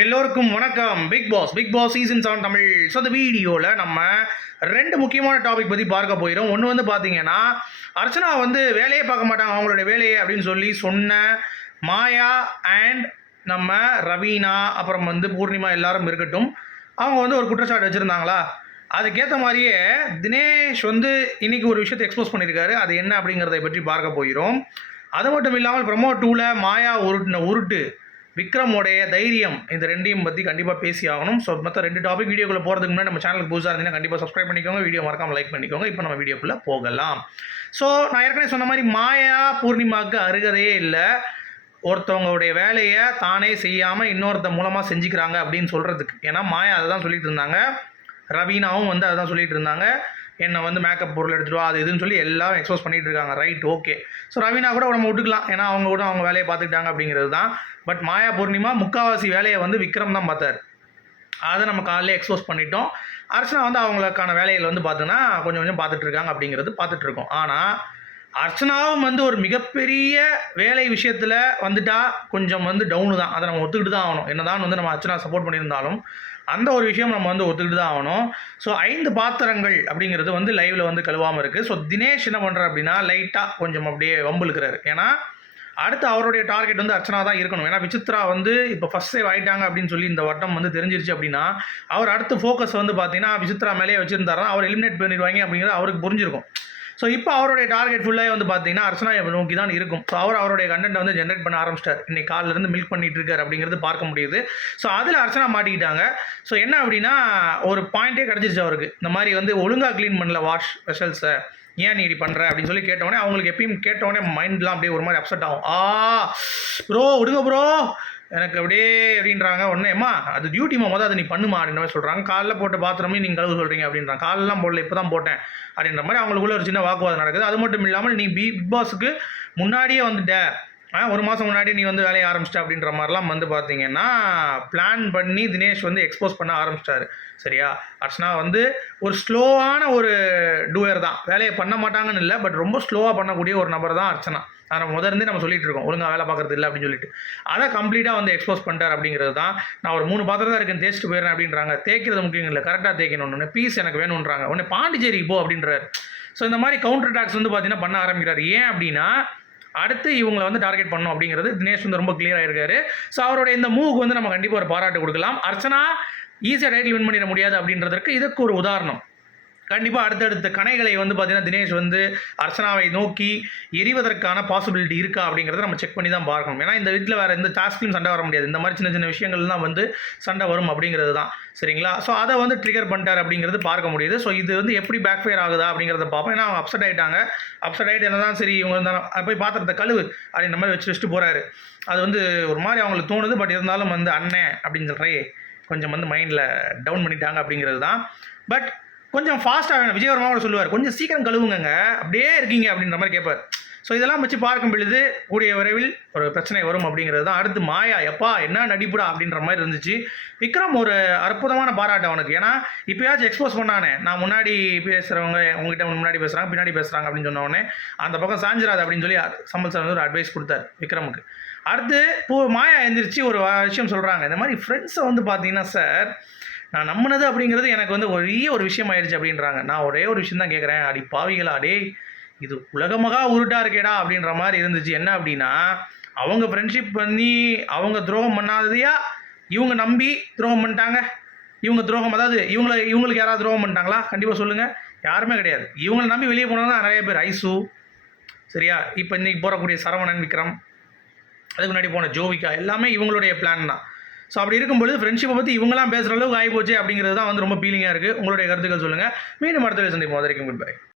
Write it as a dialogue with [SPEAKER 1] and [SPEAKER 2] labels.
[SPEAKER 1] எல்லோருக்கும் வணக்கம். Bigg Boss Bigg Boss season seven Tamil. So அந்த வீடியோவில் நம்ம ரெண்டு முக்கியமான டாபிக் பற்றி பார்க்க போயிடும் ஒன்று வந்து பார்த்தீங்கன்னா அர்ச்சனா வந்து வேலையே பார்க்க மாட்டாங்க அவங்களோட வேலையை அப்படின்னு சொல்லி சொன்ன மாயா அண்ட் நம்ம ரவீனா அப்புறம் வந்து பூர்ணிமா எல்லாரும் இருக்கட்டும் அவங்க வந்து ஒரு குற்றச்சாட்டு வச்சுருந்தாங்களா? அதுக்கேற்ற மாதிரியே தினேஷ் வந்து இன்னைக்கு ஒரு விஷயத்தை எக்ஸ்போஸ் பண்ணியிருக்காரு. அது என்ன அப்படிங்கிறதை பற்றி பார்க்க போயிடும் அது மட்டும் இல்லாமல் ப்ரமோ டூவில் மாயா உருட்டின உருட்டு விக்ரமோடைய தைரியம் இந்த ரெண்டையும் பற்றி கண்டிப்பாக பேசி ஆகணும். ஸோ மற்ற ரெண்டு டாபிக் வீடியோக்குள்ள போகிறதுக்கு முன்னாடி நம்ம சேனலுக்கு புதுசாக இருந்தீங்கன்னா கண்டிப்பாக சப்ஸ்கிரைப் பண்ணிக்கோங்க. வீடியோ மறக்காமல் லைக் பண்ணிக்கோங்க. இப்போ நம்ம வீடியோக்குள்ளே போகலாம். ஸோ நான் ஏற்கனவே சொன்ன மாதிரி மாயா பூர்ணிமாவுக்கு அருகதையே இல்லை. ஒருத்தவங்களுடைய வேலையை தானே செய்யாமல் இன்னொருத்த மூலமாக செஞ்சுக்கிறாங்க அப்படின்னு சொல்கிறதுக்கு ஏன்னா மாயா அதை தான் சொல்லிட்டு இருந்தாங்க. ரவீனாவும் வந்து அதான் சொல்லிட்டு இருந்தாங்க. என்னை வந்து மேக்கப் பொருள் எடுத்துகிட்டு வா அது இதுன்னு சொல்லி எல்லாம் எக்ஸ்போஸ் பண்ணிகிட்டு இருக்காங்க ரைட் ஓகே ஸோ ரவீனா கூட நம்ம விட்டுக்கலாம். ஏன்னா அவங்க கூட அவங்க வேலையை பார்த்துக்கிட்டாங்க அப்படிங்கிறது தான். பட் மாயா பூர்ணிமா முக்காவாசி வேலையை வந்து விக்ரம் தான் பார்த்தார். அதை நம்ம காலையில் எக்ஸ்போஸ் பண்ணிட்டோம். அர்ச்சனா வந்து அவங்களுக்கான வேலைகள் வந்து பார்த்தோன்னா கொஞ்சம் கொஞ்சம் பார்த்துட்டு இருக்காங்க அப்படிங்கிறது பார்த்துட்டு இருக்கோம். ஆனால் அர்ச்சனாவும் வந்து ஒரு மிகப்பெரிய வேலை விஷயத்தில் வந்துட்டா கொஞ்சம் வந்து டவுனு தான். அதை நம்ம ஒத்துக்கிட்டு தான் ஆகணும். என்னதான் வந்து நம்ம அர்ச்சனா சப்போர்ட் பண்ணியிருந்தாலும் அந்த ஒரு விஷயம் நம்ம வந்து ஒத்துக்கிட்டு தான் ஆகணும். ஸோ ஐந்து பாத்திரங்கள் அப்படிங்கிறது வந்து லைவில் வந்து கழுவாமல் இருக்குது ஸோ தினேஷ் என்ன பண்ணுறாரு அப்படின்னா லைட்டாக கொஞ்சம் அப்படியே வம்புழுக்கிறாரு ஏன்னா அடுத்து அவருடைய டார்கெட் வந்து அர்ச்சனா தான் இருக்கணும். ஏன்னா விசித்ரா வந்து இப்போ ஃபஸ்ட் சேவ் ஆகிட்டாங்க அப்படின்னு சொல்லி இந்த வட்டம் வந்து தெரிஞ்சிருச்சு அப்படின்னா அவர் அடுத்து ஃபோக்கஸ் வந்து பார்த்தீங்கன்னா விசித்ரா மேலேயே வச்சிருந்தாருன்னா அவர் எலிமினேட் பண்ணிடுவாங்க அப்படிங்கிறது அவருக்கு புரிஞ்சிருக்கும். ஸோ இப்போ அவருடைய டார்கெட் ஃபுல்லாக வந்து பார்த்தீங்கன்னா அர்ச்சனா நோக்கி தான் இருக்கும். ஸோ அவர் அவருடைய கண்டென்ட் வந்து ஜென்ரேட் பண்ண ஆரம்பிச்சிட்டார். இன்னைக்கு காலிலிருந்து மில்க் பண்ணிட்டு இருக்கார் அப்படிங்கிறது பார்க்க முடியுது. ஸோ அதில் அர்ச்சனா மாட்டிக்கிட்டாங்க. ஸோ என்ன அப்படின்னா ஒரு பாயிண்டே கிடச்சிருச்சு அவருக்கு. இந்த மாதிரி வந்து ஒழுங்காக க்ளீன் பண்ணல வாஷ் ஸ்பெஷல்ஸை ஏன் நீ இப்படி பண்ணுற அப்படின்னு சொல்லி கேட்டவொடனே அவங்களுக்கு எப்பயும் கேட்டவொடனே மைண்ட்லாம் அப்படியே ஒரு மாதிரி அப்செட் ஆகும். ஆ ப்ரோ விடுங்க ப்ரோ எனக்கு அப்படியே அப்படின்றாங்க. உடனே அது டியூட்டிமா மொதல் அதை நீ பண்ணுமா? அப்படின்ற மாதிரி சொல்கிறாங்க காலைல போட்ட பாத்ரூமே நீங்கள் கழுவு சொல்கிறீங்க அப்படின்றாங்க. காலெல்லாம் போடல இப்போ தான் போட்டேன் அப்படின்ற மாதிரி அவங்களுக்குள்ள ஒரு சின்ன வாக்குவாதம் நடக்குது. அது மட்டும் இல்லாமல் நீ பிக் பாஸுக்கு முன்னாடியே வந்துட்ட. ஒரு மாதம் முன்னாடி நீ வந்து வேலையை ஆரம்பிச்சிட்ட அப்படின்ற மாதிரிலாம் வந்து பார்த்தீங்கன்னா பிளான் பண்ணி தினேஷ் வந்து எக்ஸ்போஸ் பண்ண ஆரம்பிச்சிட்டாரு. சரியா? அர்ச்சனா வந்து ஒரு ஸ்லோவான ஒரு டூயர் தான். வேலையை பண்ண மாட்டாங்கன்னு இல்லை பட் ரொம்ப ஸ்லோவாக பண்ணக்கூடிய ஒரு நபர் தான் அர்ச்சனா. அதை நம்ம இருந்தே நம்ம சொல்லிட்டு இருக்கோம். ஒழுங்காக வேலை பார்க்கறது இல்லை அப்படின்னு சொல்லிட்டு. அதை கம்ப்ளீட்டாக வந்து எக்ஸ்போஸ் பண்ணிட்டார் அப்படிங்கிறது தான். நான் ஒரு மூணு பாத்திரம் தான் இருக்குன்னு தேய்ச்சிட்டு போயிடுறேன் அப்படின்றாங்க. தேய்க்கிறது முக்கியம் இல்லை கரெக்டாக தேய்க்கணும்னு. பீஸ் எனக்கு வேணுன்றாங்க உடனே பாண்டிச்சேரிக்கு போ அப்படின்றாரு. ஸோ இந்த மாதிரி கவுண்டர் டாக்ஸ் வந்து பார்த்தீங்கன்னா பண்ண ஆரம்பிக்கிறார். ஏன் அப்படின்னா அடுத்து இவங்களை வந்து டார்கெட் பண்ணணும் அப்படிங்கிறது தினேஷ் வந்து ரொம்ப கிளியராக இருக்காரு ஸோ அவருடைய இந்த மூவுக்கு வந்து நம்ம கண்டிப்பாக ஒரு பாராட்டு கொடுக்கலாம். அர்ச்சனா ஈஸியாக டைட்டில் வின் பண்ணிட முடியாது அப்படின்றதற்கு இதுக்கு ஒரு உதாரணம். கண்டிப்பாக அடுத்தடுத்த கணைகளை வந்து பார்த்தீங்கன்னா தினேஷ் வந்து அர்ச்சனாவை நோக்கி எரிவதற்கான பாசிபிலிட்டி இருக்கா அப்படிங்கிறத நம்ம செக் பண்ணி தான் பார்க்கணும். ஏன்னா இந்த வீட்டில் வேறு எந்த டாஸ்க்லையும் சண்டை வர முடியாது. இந்த மாதிரி சின்ன சின்ன விஷயங்கள்லாம் வந்து சண்டை வரும் அப்படிங்கிறது தான் சரிங்களா? ஸோ அதை வந்து ட்ரிகர் பண்ணிட்டார் அப்படிங்கிறது பார்க்க முடியுது. ஸோ இது வந்து எப்படி பேக்ஃபயர் ஆகுதா அப்படிங்கிறத பார்ப்போம். ஏன்னா அவங்க அப்செட் ஆகிட்டாங்க அப்செட் ஆகிட்டு என்ன தான் சரி இவங்க இருந்தாலும் போய் பாத்திரத்தை கழுவு அப்படின்ற மாதிரி வச்சு வச்சுட்டு போகிறாரு அது வந்து ஒரு மாதிரி அவங்களுக்கு தோணுது. பட் இருந்தாலும் வந்து அண்ணன் அப்படின்னு சொல்கிறே கொஞ்சம் வந்து மைண்டில் டவுன் பண்ணிட்டாங்க அப்படிங்கிறது தான் பட் கொஞ்சம் ஃபாஸ்ட்டாக வேணும். விஜயவர்மா சொல்லுவார். கொஞ்சம் சீக்கிரம் கழுவுங்க அப்படியே இருக்கீங்க அப்படின்ற மாதிரி கேட்பார் ஸோ இதெல்லாம் வச்சு பார்க்கும் பொழுது கூடிய விரைவில் ஒரு பிரச்சனை வரும் அப்படிங்கிறது தான் அடுத்து மாயா எப்பா என்ன நடிப்புடா அப்படின்ற மாதிரி இருந்துச்சு. விக்ரம் ஒரு அற்புதமான பாராட்டு அவனுக்கு. ஏன்னா இப்போயாச்சும் எக்ஸ்போஸ் பண்ணானே. நான் முன்னாடி பேசுகிறவங்க உங்ககிட்ட முன்னாடி பேசுகிறாங்க பின்னாடி பேசுகிறாங்க அப்படின்னு சொன்னோடனே அந்த பக்கம் சாஞ்சிராது அப்படின்னு சொல்லி சம்பல் சார் வந்து ஒரு அட்வைஸ் கொடுத்தார் விக்ரமுக்கு. அடுத்து இப்போ மாயா எந்திரிச்சு ஒரு விஷயம் சொல்கிறாங்க இந்த மாதிரி ஃப்ரெண்ட்ஸை வந்து பார்த்தீங்கன்னா சார் நான் நம்பினது அப்படிங்கிறது எனக்கு வந்து ஒரே ஒரு விஷயம் ஆயிடுச்சு அப்படின்றாங்க. நான் ஒரே ஒரு விஷயம் தான் கேட்குறேன் அடி பாவிகளா டேய் இது உலகமாக உருட்டாக இருக்கேடா அப்படின்ற மாதிரி இருந்துச்சு. என்ன அப்படின்னா அவங்க ஃப்ரெண்ட்ஷிப் பண்ணி அவங்க துரோகம் பண்ணாததையா இவங்க நம்பி துரோகம் பண்ணிட்டாங்க. இவங்க துரோகம் அதாவது இவங்கள இவங்களுக்கு யாராவது துரோகம் பண்ணிட்டாங்களா? கண்டிப்பாக சொல்லுங்கள் யாருமே கிடையாது. இவங்களை நம்பி வெளியே போனவங்க தான் நிறைய பேர். ஐசு சரியா? இப்போ இன்றைக்கி போகக்கூடிய சரவணன் விக்ரம் அதுக்கு முன்னாடி போன ஜோவிகா எல்லாமே இவங்களுடைய பிளான் தான். ஸோ அப்படி இருக்கும்பொழுது ஃப்ரெண்ட்ஷிப்பை பற்றி இவங்களாம் பேசுகிற அளவுக்கு ஆகி போச்சு அப்படிங்கிறது தான் வந்து ரொம்ப ஃபீலிங்காக இருக்குது உங்களுடைய கருத்துக்கள் சொல்லுங்கள் மீண்டும் அடுத்த சந்திப்போம். வரைக்கும் குட் பை